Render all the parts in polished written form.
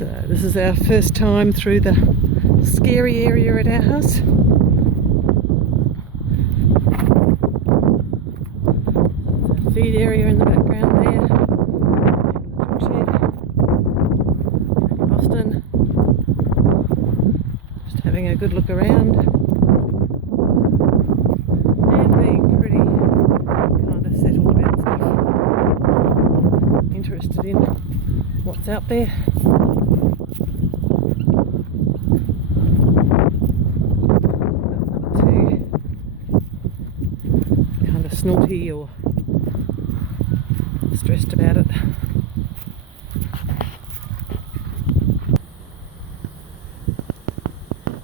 So this is our first time through the scary area at our house. There's a feed area in the background there. And the shed. Boston. Just having a good look around. And being pretty kind of settled about stuff. Interested in what's out there. Snotty or stressed about it.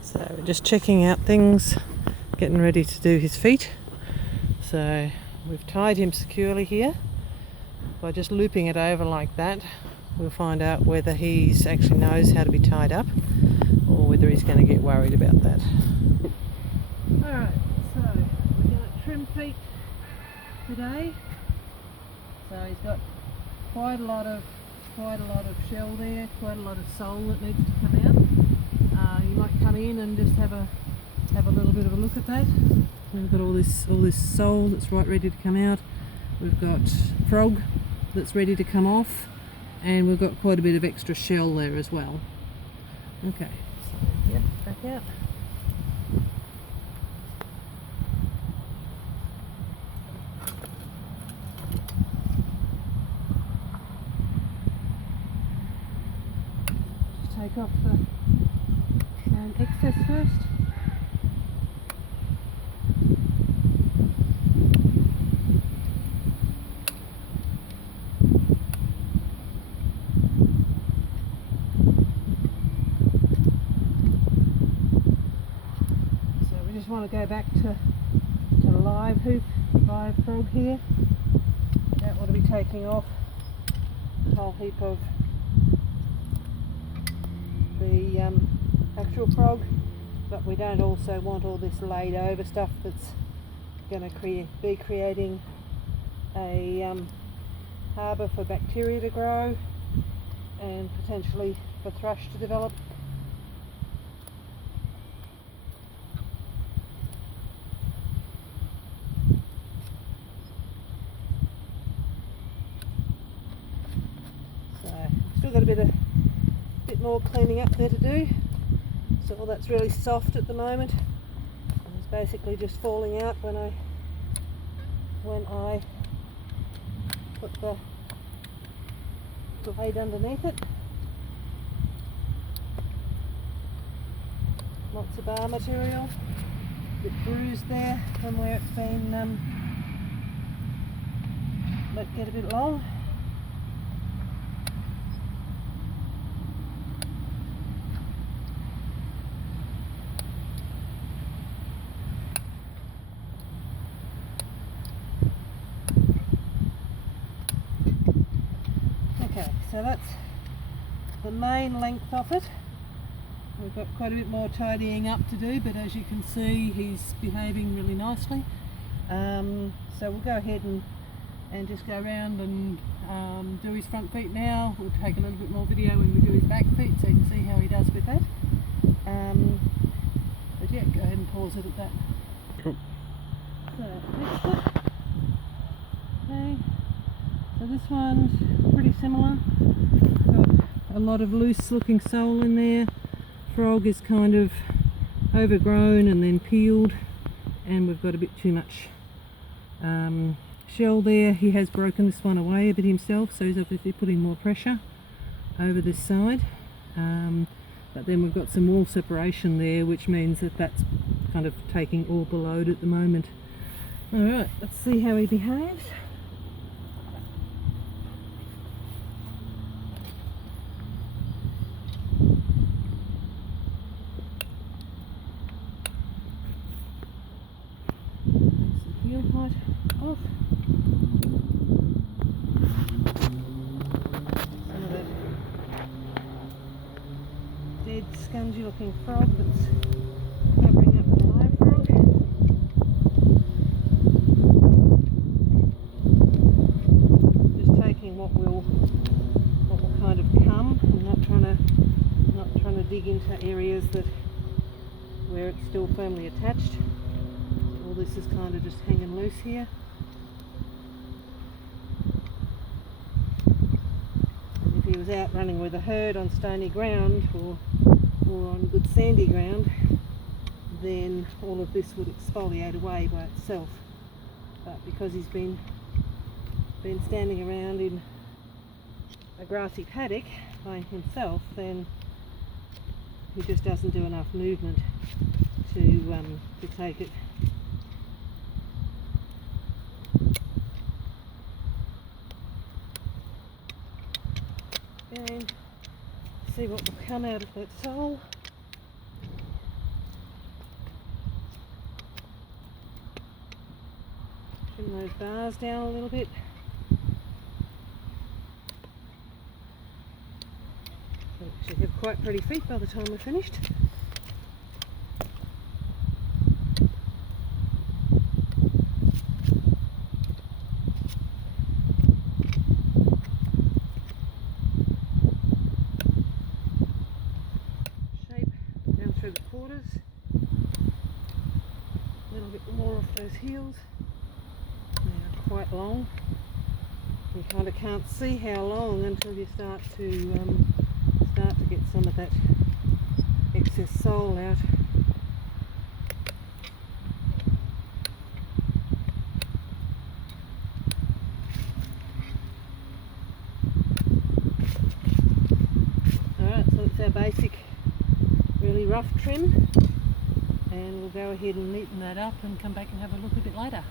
So we're just checking out things, getting ready to do his feet. So we've tied him securely here. By just looping it over like that, we'll find out whether he actually knows how to be tied up or whether he's going to get worried about that. Alright, so we're going to trim feet today. So he's got quite a lot of shell there, quite a lot of sole that needs to come out. You might come in and just have a little bit of a look at that. We've got all this sole that's right ready to come out. We've got frog that's ready to come off, and we've got quite a bit of extra shell there as well. Okay, so yep, back out. Take off the excess first. So we just want to go back to the live frog here. Don't want to be taking off a whole heap of the actual frog, but we don't also want all this laid over stuff that's going to be creating a harbour for bacteria to grow and potentially for thrush to develop. So still got a bit more cleaning up there to do. So all that's really soft at the moment. It's basically just falling out when I put the blade underneath it. Lots of bar material, a bit bruised there from where it's been let get a bit long. So that's the main length of it. We've got quite a bit more tidying up to do, but as you can see, he's behaving really nicely. So we'll go ahead and just go around and do his front feet now. We'll take a little bit more video when we do his back feet so you can see how he does with that. But yeah, go ahead and pause it at that. So next foot. Okay. So this one's pretty similar. Got a lot of loose looking sole in there. Frog is kind of overgrown and then peeled, and we've got a bit too much shell there. He has broken this one away a bit himself, so he's obviously putting more pressure over this side. But then we've got some wall separation there, which means that that's kind of taking all the load at the moment. Alright, let's see how he behaves. Heel height off. Some of the dead scungy looking frog that's covering up the live frog. Just taking what will kind of come. I'm not trying to dig into areas where it's still firmly attached. All this is kind of just hanging loose here. And if he was out running with a herd on stony ground or on good sandy ground, then all of this would exfoliate away by itself. But because he's been standing around in a grassy paddock by himself, then he just doesn't do enough movement to take it. And see what will come out of that sole. Trim those bars down a little bit. We'll actually have quite pretty feet by the time we're finished. Shape down through the quarters. A little bit more off those heels. They are quite long. You kind of can't see how long until you start to get some of that excess sole out. Alright, so it's our basic really rough trim, and we'll go ahead and neaten that up and come back and have a look a bit later.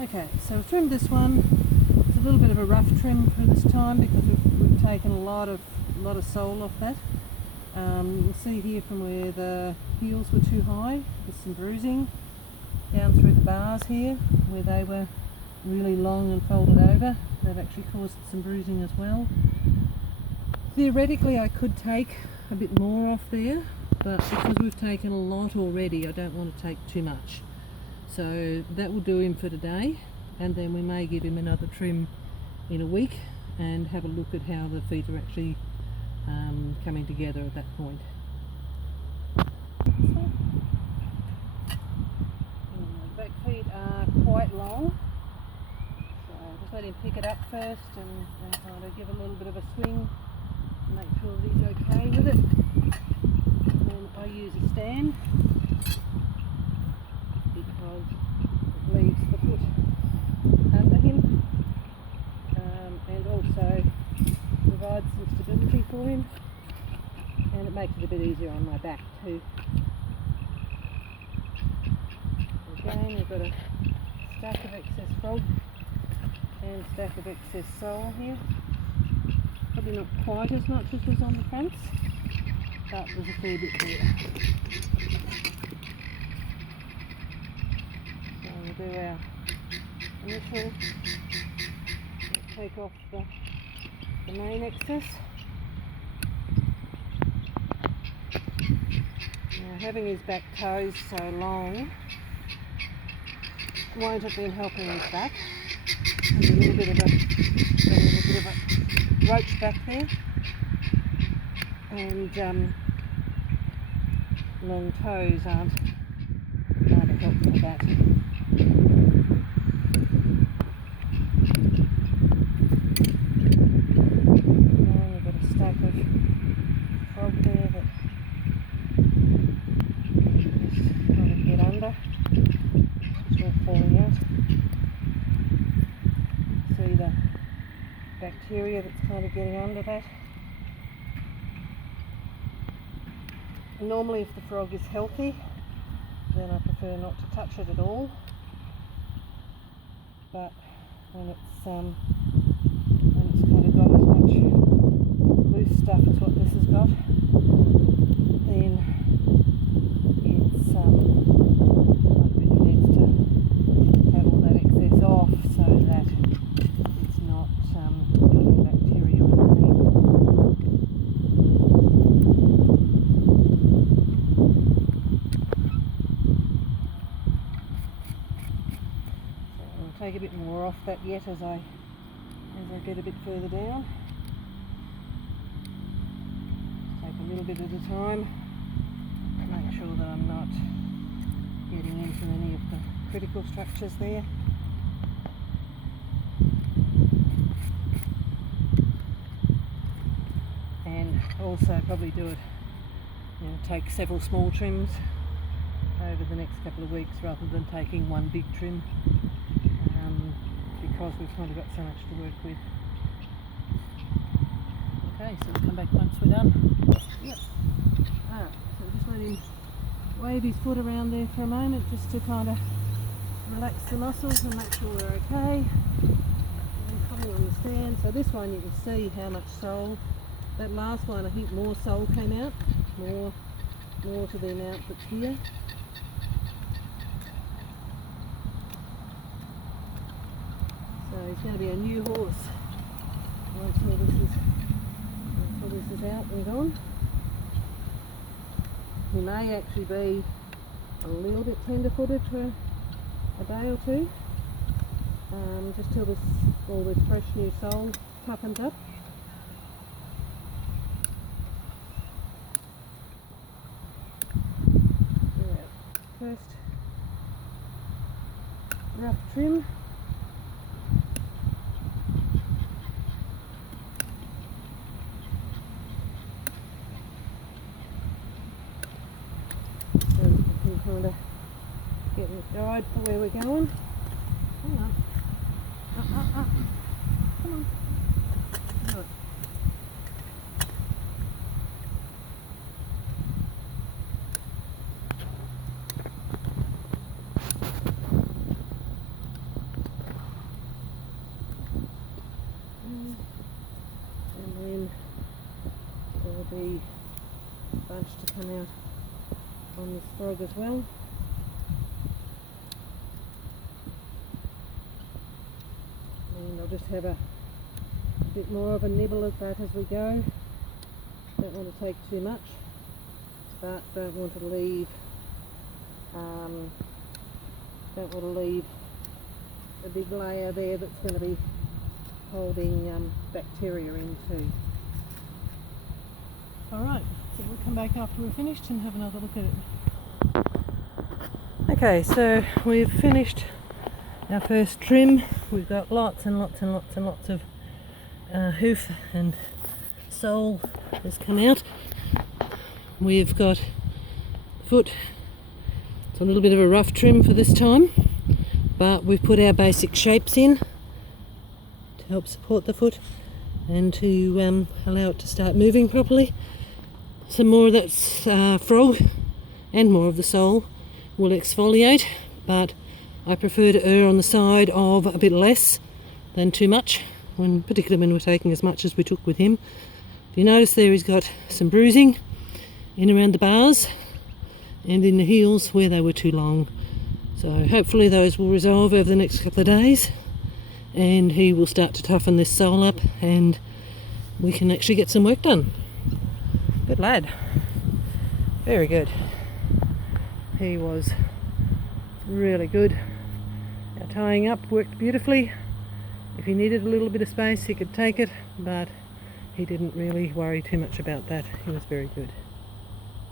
Okay, so we've trimmed this one. It's a little bit of a rough trim for this time because we've taken a lot of sole off that. You'll see here from where the heels were too high, there's some bruising down through the bars here where they were really long and folded over. That actually caused some bruising as well. Theoretically I could take a bit more off there, but because we've taken a lot already, I don't want to take too much. So that will do him for today, and then we may give him another trim in a week and have a look at how the feet are actually coming together at that point. The back feet are quite long, so just let him pick it up first and kind of give a little bit of a swing and make sure that he's okay with it. And then I use a stand because it leaves the foot under him, and also provides some stability for him, and it makes it a bit easier on my back too. Again, we've got a stack of excess frog and a stack of excess sole here. Probably not quite as much as was on the fronts, but there's a fair bit there. So we'll do our initial, take off the main excess. Now, having his back toes so long won't have been helping his back. There's a little bit of a roach back there, and long toes aren't a help for that. Bacteria that's kind of getting under that. Normally if the frog is healthy, then I prefer not to touch it at all, but when it's kind of got as much loose stuff as what this has got, then it's it really needs to have all that excess off so that it's not getting bacteria underneath. So I'll take a bit more off that yet as I get a bit further down. Just take a bit at a time. Make sure that I'm not getting into any of the critical structures there. And also probably do it, take several small trims over the next couple of weeks rather than taking one big trim, because we've kind of got so much to work with. Okay, so we'll come back once we're done. Yep. So just let him wave his foot around there for a moment just to kind of relax the muscles and make sure we're okay. And coming on the stand. So this one you can see how much sole. That last one I think more sole came out, more to the amount that's here. So he's going to be a new horse once all this is out and gone. He may actually be a little bit tender-footed for a day or two, just till all this fresh new sole toughens up. First rough trim. So we can kind of get it guide for where we're going. Hang on. Up. Come on. Right. And then there'll be a bunch to come out on this frog as well. And I'll just have a bit more of a nibble at that as we go. Don't want to take too much, but don't want to leave a big layer there that's going to be holding bacteria in too. Alright, so we'll come back after we're finished and have another look at it. Okay, so we've finished our first trim. We've got lots and lots and lots and lots of hoof and sole has come out. We've got the foot. It's a little bit of a rough trim for this time, but we've put our basic shapes in to help support the foot and to allow it to start moving properly. Some more of that frog and more of the sole will exfoliate, but I prefer to err on the side of a bit less than too much, particularly when we're taking as much as we took with him. If you notice there, he's got some bruising in around the bars and in the heels where they were too long. So hopefully those will resolve over the next couple of days and he will start to toughen this sole up and we can actually get some work done. Good lad. Very good. He was really good. Our tying up worked beautifully. If he needed a little bit of space he could take it, but he didn't really worry too much about that. He was very good.